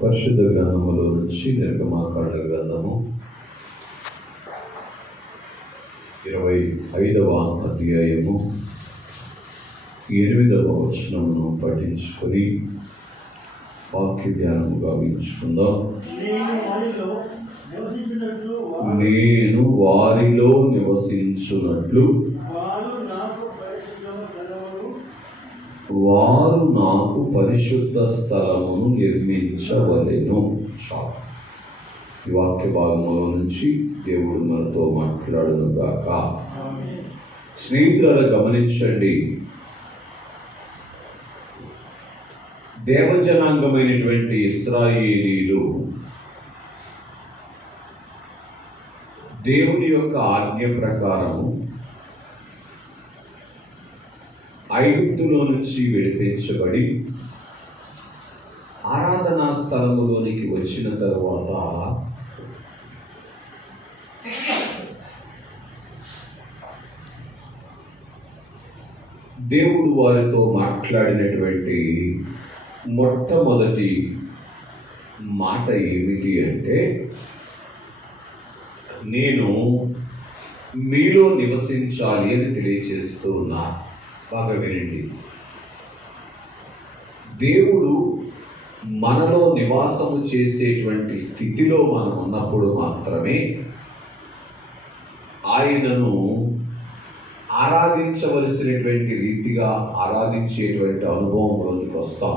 పరిశుద్ధ గ్రంథములో నుంచి నిర్గమాకాండ గ్రంథము ఇరవై ఐదవ అధ్యాయము ఎనిమిదవ వచనమును పఠించుకొని వాక్య ధ్యానము గావించుకుందాం. నేను వారిలో నివసించున్నట్లు నేను వారిలో నివసించున్నట్లు వారు నాకు పరిశుద్ధ స్థలమును నిర్మించవలేను. ఈ వాక్య భాగంలో నుంచి దేవుడు మనతో మాట్లాడును గాక. స్నేహితులను గమనించండి. దేవజనాంగమైనటువంటి ఇస్రాయేలీలు దేవుని యొక్క ఆజ్ఞ ప్రకారము ఐగుప్తులో నుంచి విడిపించబడి ఆరాధనా స్థలములోనికి వచ్చిన తరువాత దేవుడు వారితో మాట్లాడినటువంటి మొట్టమొదటి మాట ఏమిటి అంటే నేను మీలో నివసించాలి అని తెలియజేస్తూ బాగా వినండి. దేవుడు మనలో నివాసము చేసేటువంటి స్థితిలో మనం ఉన్నప్పుడు మాత్రమే ఆయనను ఆరాధించవలసినటువంటి రీతిగా ఆరాధించేటువంటి అనుభవంలోనికి వస్తాం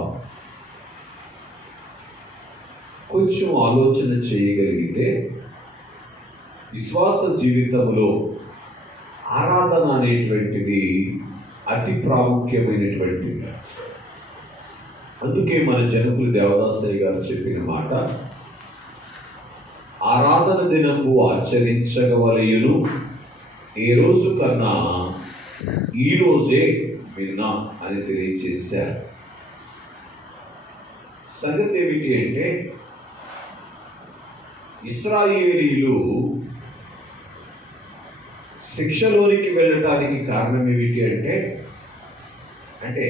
కొంచెం ఆలోచన చేయగలిగితే విశ్వాస జీవితంలో ఆరాధన అనేటువంటిది అతి ప్రాముఖ్యమైనటువంటి అందుకే మన జనకులు దేవదాసరి గారు చెప్పిన మాట ఆరాధన దినము ఆచరించగవలయును ఏ రోజు కన్నా ఈ రోజే విన్నా అని తెలియచేశారు. సంగతి ఏమిటి అంటే ఇస్రాయేలీలు శిక్షలోనికి వెళ్ళటానికి కారణం ఏమిటి అంటే అంటే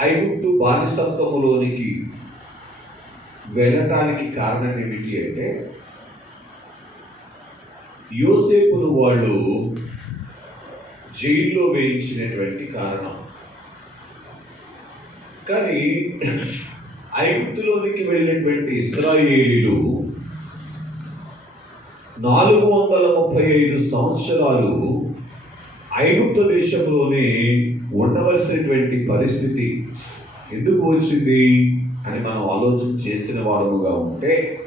ఐగుప్తు బానిసత్వములోనికి వెళ్ళటానికి కారణం ఏమిటి అంటే యోసేపును వాళ్ళు జైల్లో వేయించినటువంటి కారణం. కానీ ఐగుప్తులోనికి వెళ్ళినటువంటి ఇస్రాయేలీలు నాలుగు వందల ముప్పై ఐదు సంవత్సరాలు ఐగుప్త దేశంలోనే ఉండవలసినటువంటి పరిస్థితి ఎందుకు వచ్చింది అని మనం ఆలోచన చేసిన వారముగా ఉంటే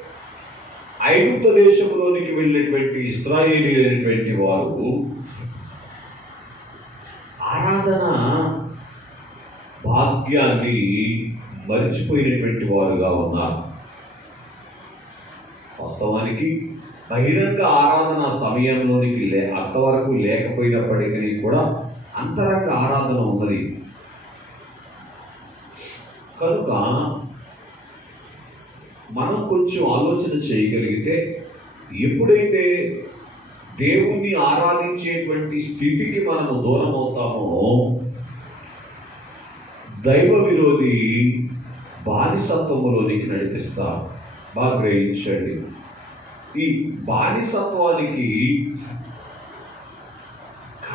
ఐగుప్త దేశంలోనికి వెళ్ళినటువంటి ఇస్రాయేలీలైనటువంటి వారు ఆరాధన భాగ్యాన్ని మరిచిపోయినటువంటి వారుగా ఉన్నారు. వాస్తవానికి బహిరంగ ఆరాధన సమయంలోనికి లే అంతవరకు లేకపోయినప్పటికీ కూడా అంతరంగ ఆరాధన ఉన్నది. కనుక మనం కొంచెం ఆలోచన చేయగలిగితే ఎప్పుడైతే దేవుణ్ణి ఆరాధించేటువంటి స్థితికి మనము దూరం అవుతామో దైవ విరోధి బానిసత్వములోనికి నడిపిస్తా. బాగా గ్రహించండి. ఈ బానిసత్వానికి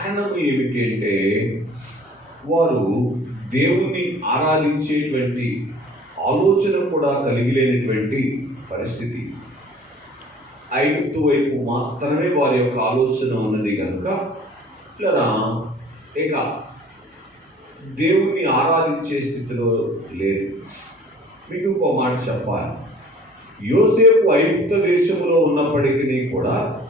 కారణం ఏమిటి అంటే వారు దేవుణ్ణి ఆరాధించేటువంటి ఆలోచన కూడా కలిగి లేనటువంటి పరిస్థితి. ఐగుప్తు వైపు మాత్రమే వారి యొక్క ఆలోచన ఉన్నది కనుక ఇట్లా ఇక దేవుణ్ణి ఆరాధించే స్థితిలో లేదు. మీకు ఇంకో మాట చెప్పాలి. యోసేపు ఐగుప్త దేశంలో ఉన్నప్పటికీ కూడా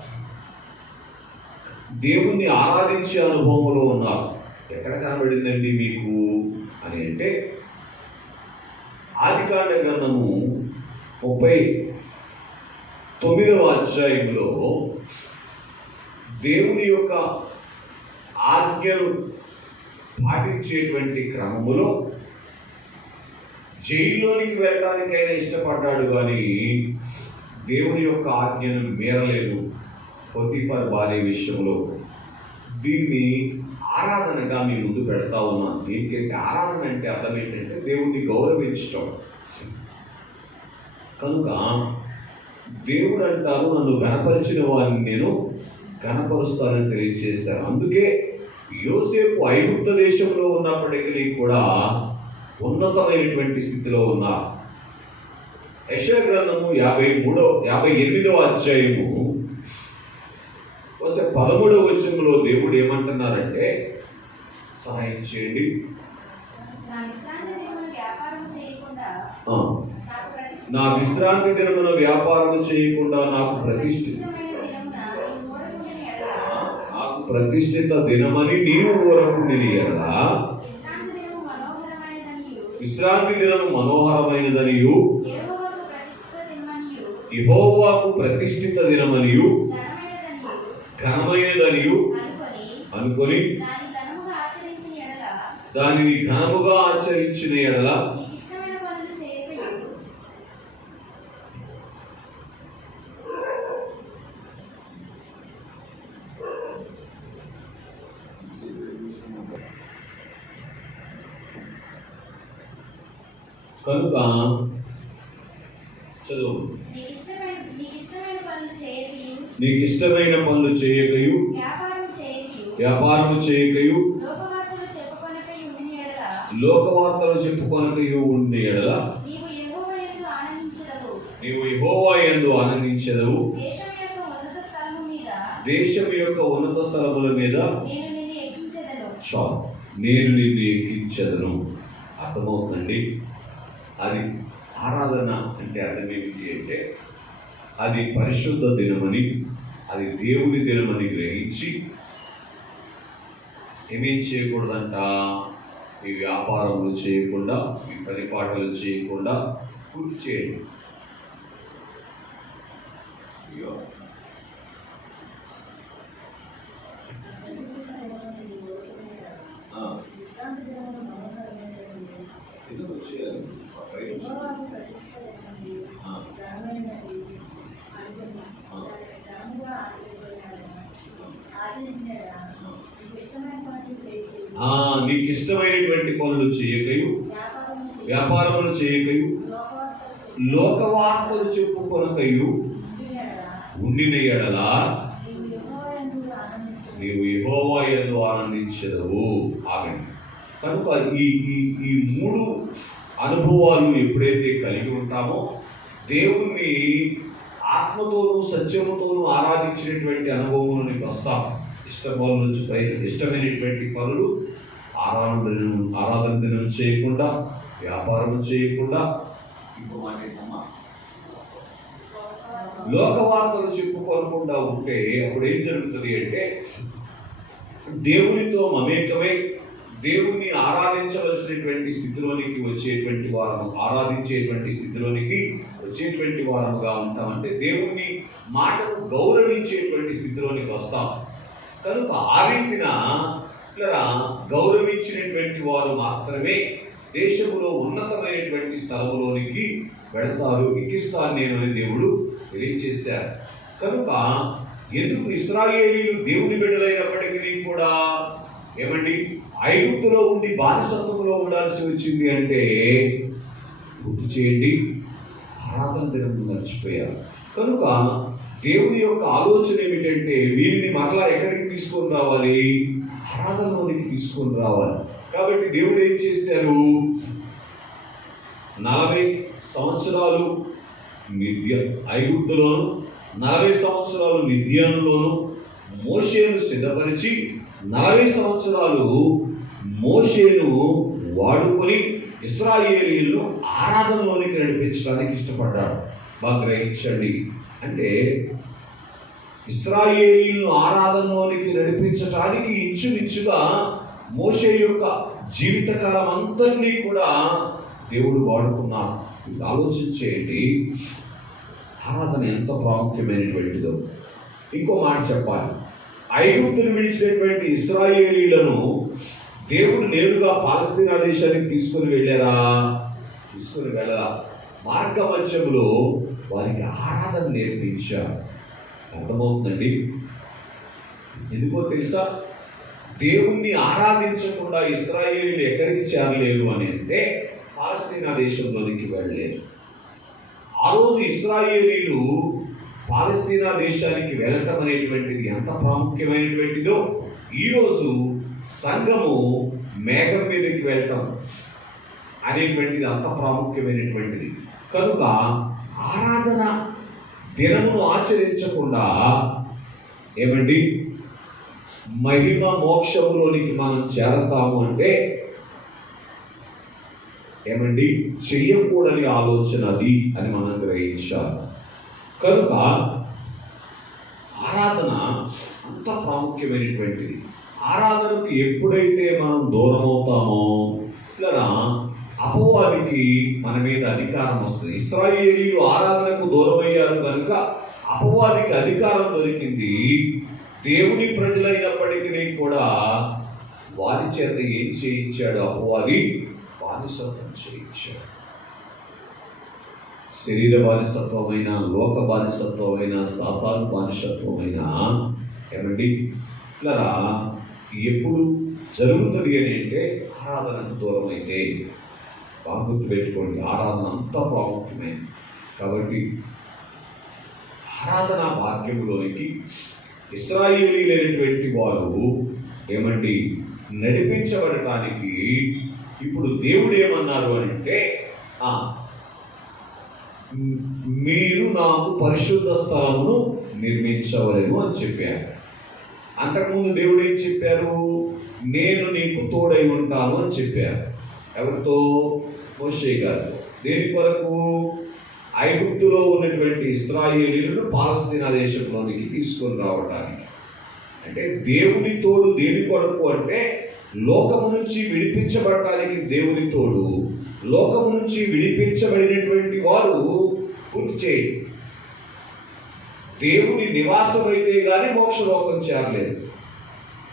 దేవుణ్ణి ఆరాధించే అనుభవంలో ఉన్నారు. ఎక్కడ కనబడిందండి మీకు? అని అంటే ఆదికాండ గ్రంథము ముప్పై తొమ్మిదవ అధ్యాయంలో దేవుని యొక్క ఆజ్ఞను పాటించేటువంటి క్రమములో జైల్లోనికి వెళ్ళడానికైనా ఇష్టపడ్డాడు కానీ దేవుని యొక్క ఆజ్ఞను మీరలేదు. పొతిఫర్ భార్య విషయంలో దీన్ని ఆరాధనగా మీ ముందు పెడతా ఉన్నాను దీనికి ఆరాధన అంటే అర్థం ఏంటంటే దేవుణ్ణి గౌరవించటం. కనుక దేవుడు అంటారు నన్ను గణపరిచిన వారిని నేను గనపరుస్తానని తెలియజేశారు. అందుకే యోసేపు ఐగుప్త దేశంలో ఉన్నప్పటికీ కూడా ఉన్నతమైనటువంటి స్థితిలో ఉన్నారు. యశా గ్రంథము యాభై మూడో యాభై ఎనిమిదవ అధ్యాయము వస్తే పదమూడవ వచనంలో దేవుడు ఏమంటున్నారంటే సహాయం చేయండి. నా విశ్రాంతి దినమున వ్యాపారం చేయకుండా నాకు చేయకుండా నాకు ప్రతిష్ఠిత దినమున నీవు ఊరకుండిని ఎడలా విశ్రాంతి దినము మనోహరమైనదనియు, ప్రతిష్ఠిత దినమనియు, ఇహోవాకు ప్రతిష్ఠిత దినమనియు. ఘనమైనదనియు అనుకొని దానిని ఘనముగా ఆచరించిన ఎడల నీకు ఇష్టమైన పనులు చేయకయు కనుక చదువు నీకు ఇష్టమైన నీకు ఇష్టమైన పనులు చేయకయు నీకు ఇష్టమైన పనులు చేయకయు. వ్యాపారం చేయకయు. లోకవార్తలు చెప్పుకొనకయు ఉండే ఎడల. నీవు యెహోవా యందు ఆనందించదవు. దేశం యొక్క ఉన్నత స్థలముల మీద. చాలు. నేను నిన్ను ఎక్కించదను. అర్థమవుతుందండి? అది ఆరాధన అంటే అర్థం ఏమిటి అంటే అది పరిశుద్ధ దినమని అది దేవుని దినమని గ్రహించి ఏమేం చేయకూడదంట? ఈ వ్యాపారములు చేయకుండా ఈ పనిపాటలు చేయకుండా పూర్తి చేయండి అయ్యో. ఆ. ఎందుకు వచ్చేయాలి? బయట వచ్చేయాలి. ఆ. ఆ, నీకు ఇష్టమైనటువంటి పనులు చేయకయు వ్యాపారములు చేయకయు లోకవార్తలు చెప్పుకొనకయు ఉండిన ఎడలా నీవు యెహోవా యందు ఆనందించదవు. ఆగండి కనుక ఈ ఈ ఈ మూడు అనుభవాలు ఎప్పుడైతే కలిగి ఉంటామో దేవుణ్ణి ఆత్మతోనూ సత్యముతోనూ ఆరాధించినటువంటి అనుభవంలోనికి వస్తాం. ఇష్ట పనుల నుంచి ఇష్టమైనటువంటి పనులు ఆరాధన ఆరాధన దినం చేయకుండా వ్యాపారం చేయకుండా ఇంకో మాట లోక వార్తలు చెప్పుకోకుండా ఉంటే అప్పుడు ఏం జరుగుతుంది అంటే దేవునితో మమేకమై దేవుణ్ణి ఆరాధించవలసినటువంటి స్థితిలోనికి వచ్చేటువంటి వారము ఆరాధించేటువంటి స్థితిలోనికి వచ్చేటువంటి వారముగా ఉంటాం. అంటే దేవుణ్ణి మాటను గౌరవించేటువంటి స్థితిలోనికి వస్తాం. కనుక ఆ రీతిన ఇలా గౌరవించినటువంటి వారు మాత్రమే దేశంలో ఉన్నతమైనటువంటి స్థలంలోనికి వెళతారు ఎక్కిస్తాను నేను అని దేవుడు తెలియచేశారు కనుక ఎందుకు ఇస్రాయేలీలు దేవుని బిడ్డలైనప్పటికీ కూడా ఏమండి? ఐగుప్తులో ఉండి బానిసత్వంలో ఉండాల్సి వచ్చింది అంటే గుర్తు చేయండి ఆరాధన దినం మర్చిపోయారు. కనుక దేవుని యొక్క ఆలోచన ఏమిటంటే వీరిని మరలా ఎక్కడికి తీసుకొని రావాలి? ఆరాధనలోనికి తీసుకొని రావాలి. కాబట్టి దేవుడు ఏం చేశారు? నలభై సంవత్సరాలు నిద్య ఐగుప్తులోను నలభై సంవత్సరాలు మిథ్యానులోను మోషేను సిద్ధపరిచి నలభై సంవత్సరాలు మోషేను వాడుకొని ఇస్రాయేలీలను ఆరాధనలోనికి నడిపించడానికి ఇష్టపడ్డాడు. బాగా గ్రహించండి. అంటే ఇస్రాయేలీలను ఆరాధనలోనికి నడిపించడానికి ఇంచుమించుగా మోషే యొక్క జీవితకాలం అందరినీ కూడా దేవుడు వాడుకున్నారు ఇది ఆలోచించేయండి ఆరాధన ఎంత ప్రాముఖ్యమైనటువంటిదో. ఇంకో మాట చెప్పాలి. ఐగుప్తులు విడిచినటువంటి ఇస్రాయేలీలను దేవుడు నేరుగా పాలస్తీనా దేశానికి తీసుకుని వెళ్ళారా? తీసుకుని వెళ్ళరా మార్గ మధ్యంలో వారికి ఆరాధన నేర్పించారు. అర్థమవుతుందండి? ఎందుకో తెలుసా? దేవుణ్ణి ఆరాధించకుండా ఇస్రాయేలీలు ఎక్కడికి చేరలేరు అని అంటే పాలస్తీనా దేశంలోనికి వెళ్ళలేరు ఆ రోజు ఇస్రాయేలీలు పాలస్తీనా దేశానికి వెళ్ళటం అనేటువంటిది ఎంత ప్రాముఖ్యమైనటువంటిదో ఈరోజు సంఘము మేఘం మీదకి వెళ్ళటం అనేటువంటిది అంత ప్రాముఖ్యమైనటువంటిది. కనుక ఆరాధన దినమును ఆచరించకుండా ఏమండి? మహిమ మోక్షములోనికి మనం చేరతాము అంటే ఏమండి? చెయ్యకూడని ఆలోచన అది అని మనం గ్రహించాలి. కనుక ఆరాధన అంత ప్రాముఖ్యమైనటువంటిది. ఆరాధనకు ఎప్పుడైతే మనం దూరం అవుతామో ఇట్లా అపవాదికి మన మీద అధికారం వస్తుంది. ఇస్రాయేలీలు ఆరాధనకు దూరం అయ్యారు కనుక అపవాదికి అధికారం దొరికింది. దేవుని ప్రజలైనప్పటికీ కూడా వారి చేత ఏం చేయించాడు అపవాది? బానిసత్వం చేయించాడు. శరీర బానిసత్వమైన లోక బానిసత్వమైన సాతాను బానిసత్వమైన ఏమండి? ఇట్లా ఎప్పుడు జరుగుతుంది అని అంటే ఆరాధనకు దూరం అయితే బాగా గుర్తుపెట్టుకోండి ఆరాధన అంత ప్రాముఖ్యమైనది కాబట్టి ఆరాధన భాగ్యంలోనికి ఇస్రాయేలీలైనటువంటి వారు ఏమండి? నడిపించబడటానికి ఇప్పుడు దేవుడు ఏమన్నారు అంటే మీరు నాకు పరిశుద్ధ స్థలమును నిర్మించవలేము అని చెప్పారు. అంతకుముందు దేవుడు ఏం చెప్పారు? నేను నీకు తోడై ఉంటాను అని చెప్పారు. ఎవరితో? మోషే గారు. దేని కొరకు ఐగుప్తులో ఉన్నటువంటి ఇస్రాయేలీలను పాలస్తీనా దేశంలోనికి తీసుకొని రావడానికి. అంటే దేవుని తోడు దేని కొరకు అంటే లోకము నుంచి విడిపించబడటానికి దేవుని తోడు లోకము నుంచి విడిపించబడినటువంటి వారు పూర్తి చేయండి. దేవుని నివాసం అయితే గాని మోక్షలోకం చేరలేదు.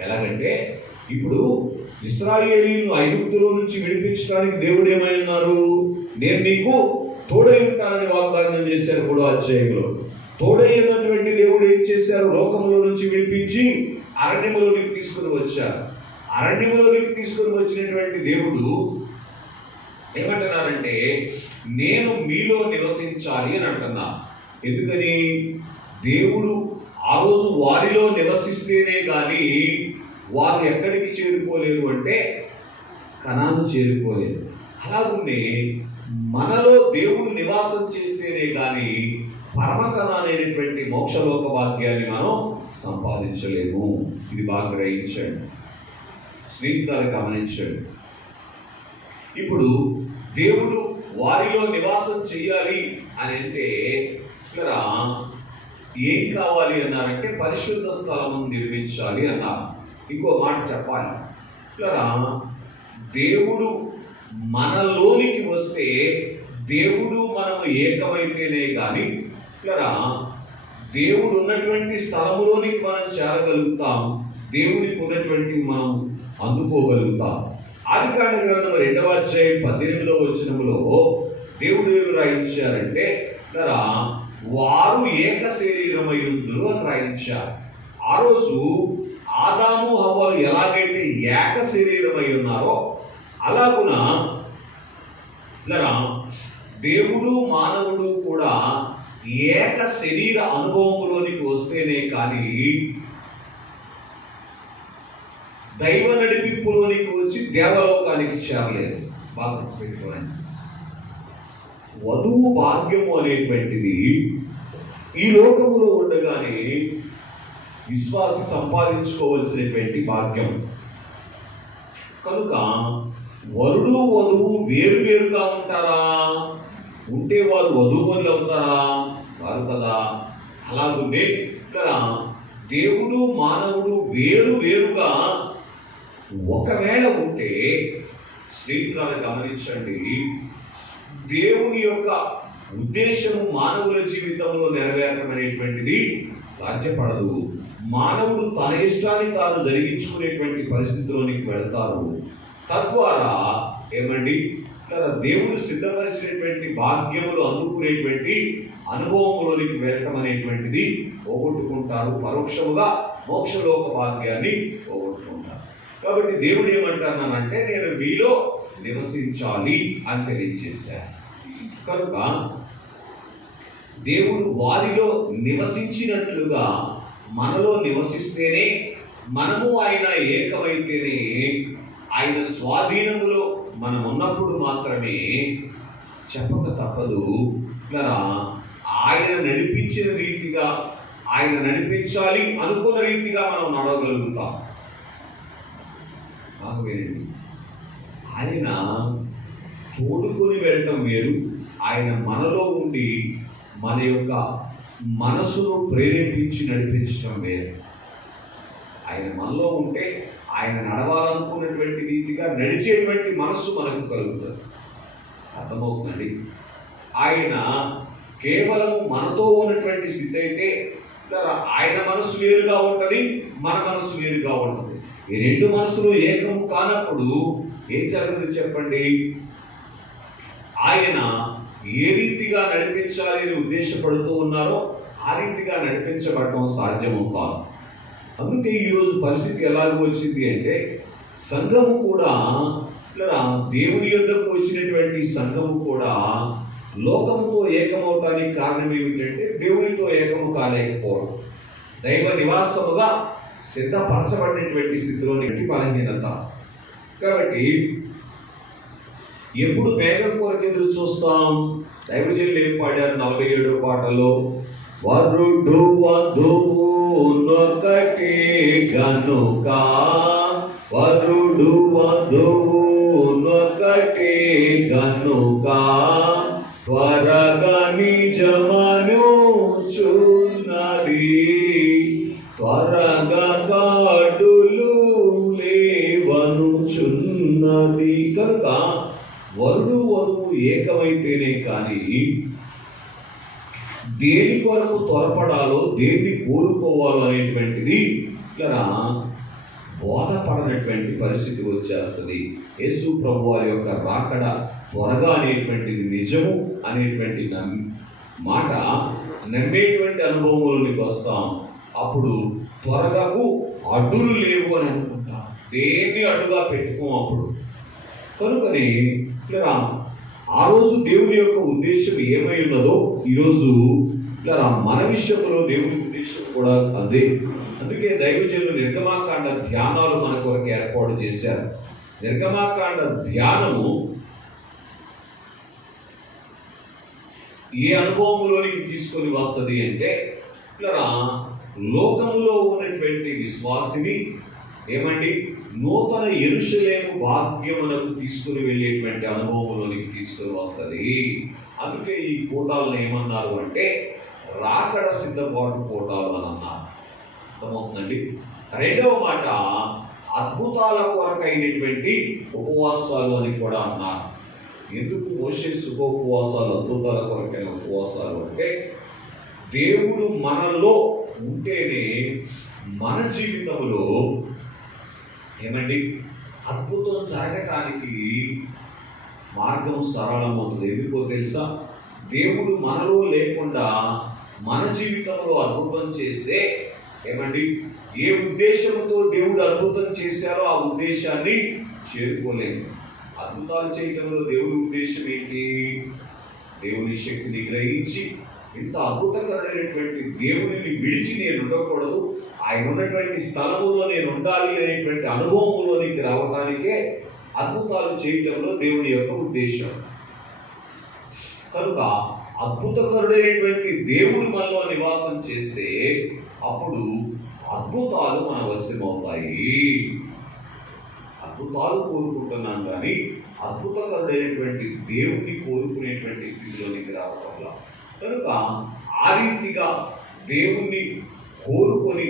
ఎలాగంటే ఇప్పుడు ఇస్రాయేలీను ఐగుప్తులో నుంచి విడిపించడానికి దేవుడు ఏమైనారు నేను నీకు తోడై ఉంటానని వాగ్దానం చేశారు కూడా అధ్యాయంలో. తోడై దేవుడు ఏం చేశారు? లోకంలో నుంచి విడిపించి అరణ్యములోనికి తీసుకుని వచ్చారు. అరణ్యములోనికి తీసుకుని వచ్చినటువంటి దేవుడు ఏమంటున్నారంటే నేను మీలో నివసించాలి అని అంటున్నా. ఎందుకని? దేవుడు ఆ రోజు వారిలో నివసిస్తేనే కానీ వారు ఎక్కడికి చేరుకోలేరు అంటే కణాను చేరుకోలేరు అలాగునే మనలో దేవుడు నివాసం చేస్తేనే కానీ పరమకణ అనేటువంటి మోక్షలోక భాగ్యాన్ని మనం సంపాదించలేము. ఇది బాగా గ్రహించండి. స్నేహితులు గమనించండి. ఇప్పుడు దేవుడు వారిలో నివాసం చేయాలి అని అంటే ఇక్కడ ఏం కావాలి అన్నారంటే పరిశుద్ధ స్థలము నిర్మించాలి అన్నారు. ఇంకో మాట చెప్పాలి. ఇట్లా దేవుడు మనలోనికి వస్తే దేవుడు మనము ఏకమైతేనే కానీ ఇట్లా దేవుడు ఉన్నటువంటి స్థలములోనికి మనం చేరగలుగుతాం. దేవునికి ఉన్నటువంటి మనం అందుకోగలుగుతాం. ఆది కాండ గ్రంథం రెండవ అధ్యాయం పద్దెనిమిదవ వచనములో దేవుడు ఏమి రాయించారంటే ఇట్లా వారు ఏక శరీరమై ఉందురు అని రాయించారు. ఆ రోజు ఆదాము హవ్వలు ఎలాగైతే ఏక శరీరమై ఉన్నారో అలాగున దేవుడు మానవుడు కూడా ఏక శరీర అనుభవంలోనికి వస్తేనే కానీ దైవ నడిపింపులోనికి వచ్చి దేవలోకానికి చేరలేదు. బాగా గుర్తుపెట్టుకోండి. వధువు భాగ్యము అనేటువంటిది ఈ లోకములో ఉండగానే విశ్వాసి సంపాదించుకోవలసినటువంటి భాగ్యం. కనుక వరుడు వధువు వేరు వేరుగా ఉంటారా? ఉంటే వారు వధువులు అవుతారా? వారు కదా. అలాగే ఇక్కడ దేవుడు మానవుడు వేరు వేరుగా ఒకవేళ ఉంటే స్నేహితులను గమనించండి. దేవుని యొక్క ఉద్దేశము మానవుల జీవితంలో నెరవేరటం అనేటువంటిది సాధ్యపడదు. మానవుడు తన ఇష్టాన్ని తాను జరిగించుకునేటువంటి పరిస్థితిలోనికి వెళ్తారు తద్వారా ఏమండి? తన దేవుడు సిద్ధపరిచినటువంటి భాగ్యములు అందుకునేటువంటి అనుభవములోనికి వెళ్ళటం అనేటువంటిది పోగొట్టుకుంటారు. పరోక్షముగా మోక్షలోక భాగ్యాన్ని పోగొట్టుకుంటారు. కాబట్టి దేవుడు ఏమంటున్నానంటే నేను మీలో నివసించాలి అని తెలియజేశాను. కనుక దేవుడు వారిలో నివసించినట్లుగా మనలో నివసిస్తేనే మనము ఆయన ఏకమైతేనే ఆయన స్వాధీనములో మనం ఉన్నప్పుడు మాత్రమే చెప్పక తప్పదు. ఇలా ఆయన నడిపించిన రీతిగా ఆయన నడిపించాలి అనుకున్న రీతిగా మనం నడవగలుగుతాం. బాగా ఆయన తోడుకొని వెళ్ళటం వేరు. ఆయన మనలో ఉండి మన యొక్క మనసును ప్రేరేపించి నడిపించడం వేరు. ఆయన మనలో ఉంటే ఆయన నడవాలనుకున్నటువంటి రీతిగా నడిచేటువంటి మనస్సు మనకు కలుగుతుంది. అర్థమవుతుందండి? ఆయన కేవలం మనతో ఉన్నటువంటి స్థితి అయితే ఆయన మనసు వేరుగా ఉంటుంది మన మనసు వేరుగా ఉంటుంది. ఈ రెండు మనసులు ఏకం కానప్పుడు ఏం జరుగుతుంది చెప్పండి? ఆయన ఏ రీతిగా నడిపించాలి అని ఉద్దేశపడుతూ ఉన్నారో ఆ రీతిగా నడిపించబడటం సాధ్యమవుతాను అందుకే ఈరోజు పరిస్థితి ఎలాగో వచ్చింది అంటే సంఘము కూడా ఇలా దేవుని యొద్దకు వచ్చినటువంటి సంఘము కూడా లోకముతో ఏకమవటానికి కారణం ఏమిటంటే దేవునితో ఏకము కాలేకపోవడం. దైవ నివాసముగా సిద్ధపరచబడినటువంటి స్థితిలోని బలహీనత. కాబట్టి ఎప్పుడు మేఘం కొరకు ఎదురు చూస్తాం? దైవజనులు ఏం పాడారు నలభై ఏడో పాటలో? వరుడు వధువునొకటి గనుక వరుడు వధువునొకటి గనుక త్వరగా నిజమను ఏకమైతేనే కానీ దేని కొరకు త్వరపడాలో దేన్ని కోరుకోవాలో అనేటువంటిది ఇక్కడ బోధపడనటువంటి పరిస్థితి వచ్చేస్తుంది. యేసు ప్రభు వారి యొక్క రాకడ త్వరగా అనేటువంటిది నిజము అనేటువంటి నమ్ మాట నమ్మేటువంటి అనుభవంలోనికి వస్తాం. అప్పుడు త్వరగాకు అడ్డులు లేవు అని అనుకుంటాం. దేన్ని అడ్డుగా పెట్టుకోం అప్పుడు. కనుకని ఇక్కడ ఆ రోజు దేవుని యొక్క ఉద్దేశం ఏమై ఉన్నదో ఈరోజు ఇలా మన విషయంలో దేవుని ఉద్దేశం కూడా అదే. అందుకే దైవజనులు నిర్గమాకాండ ధ్యానాలు మన కొరకు ఏర్పాటు చేశారు. నిర్గమాకాండ ధ్యానము ఏ అనుభవంలోనికి తీసుకొని వస్తుంది అంటే ఇక్కడ లోకంలో ఉన్నటువంటి విశ్వాసిని ఏమండి? నూతన ఎరుషలేము భాగ్యములకు తీసుకుని వెళ్ళేటువంటి అనుభవంలోనికి తీసుకుని వస్తుంది. అందుకే ఈ కూటాలను ఏమన్నారు అంటే రాకడ సిద్ధపాటు కూటాలు అని అన్నారు. అర్థమవుతుందండి? రెండవ మాట అద్భుతాల కొరకైనటువంటి ఉపవాసాలు అని కూడా అన్నారు. ఎందుకు మోసే సుఖోపవాసాలు అద్భుతాల కొరకైన ఉపవాసాలు అంటే దేవుడు మనలో ఉంటేనే మన జీవితంలో ఏమండి? అద్భుతం జరగటానికి మార్గం సరళమవుతుంది. ఎందుకో తెలుసా? దేవుడు మనలో లేకుండా మన జీవితంలో అద్భుతం చేస్తే ఏమండి? ఏ ఉద్దేశంతో దేవుడు అద్భుతం చేశారో ఆ ఉద్దేశాన్ని చేరుకోలేము. అద్భుతాలు చేయడంలో దేవుడి ఉద్దేశం ఏంటి? దేవుని శక్తిని గ్రహించి ఇంత అద్భుతకరమైనటువంటి దేవుని విడిచి నేను ఉండకూడదు. ఆయన ఉన్నటువంటి స్థలములో నేను ఉండాలి అనేటువంటి అనుభవంలోనికి రావడానికే అద్భుతాలు చేయటంలో దేవుని యొక్క ఉద్దేశం. కనుక అద్భుతకరుడైనటువంటి దేవుడు మనలో నివాసం చేస్తే అప్పుడు అద్భుతాలు మన వశమవుతాయి అద్భుతాలు కోరుకుంటున్నాం కానీ అద్భుతకరుడైనటువంటి దేవుణ్ణి కోరుకునేటువంటి స్థితిలోనికి రావటంలో కనుక ఆ రీతిగా దేవుణ్ణి కోరుకొని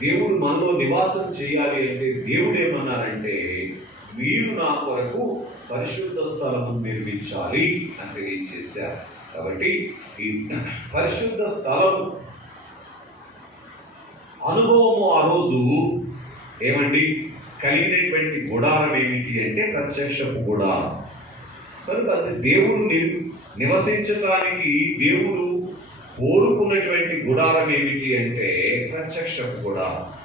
దేవుడు మనలో నివాసం చేయాలి అంటే దేవుడు ఏమన్నారంటే మీరు నా కొరకు పరిశుద్ధ స్థలము నిర్మించాలి అని తెలియజేశారు కాబట్టి ఈ పరిశుద్ధ స్థలం అనుభవము ఆ రోజు ఏమండి? కలిగినటువంటి గుడారం ఏమిటి అంటే ప్రత్యక్షపు గుడారం. కనుక అది దేవుడు నివసించడానికి దేవుడు కోరుకున్నటువంటి గుడారం ఏమిటి అంటే ప్రత్యక్ష గుడారం.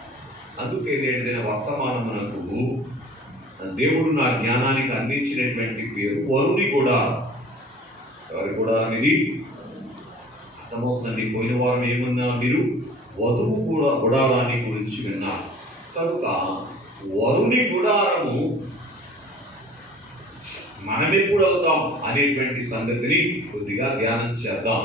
అందుకే నేడు వర్తమానమునకు దేవుడు నా జ్ఞానానికి అందించినటువంటి పేరు వరుడి గుడారం. ఎవరి గుడారం ఇది? అర్థమవుతుంది పోయిన వారం ఏమన్నా మీరు వధువు కూడా గుడారాన్ని గురించి విన్నారు. కనుక వరుని గుడారము మనం ఎప్పుడు అవుతాం అనేటువంటి సంగతిని కొద్దిగా ధ్యానం చేద్దాం.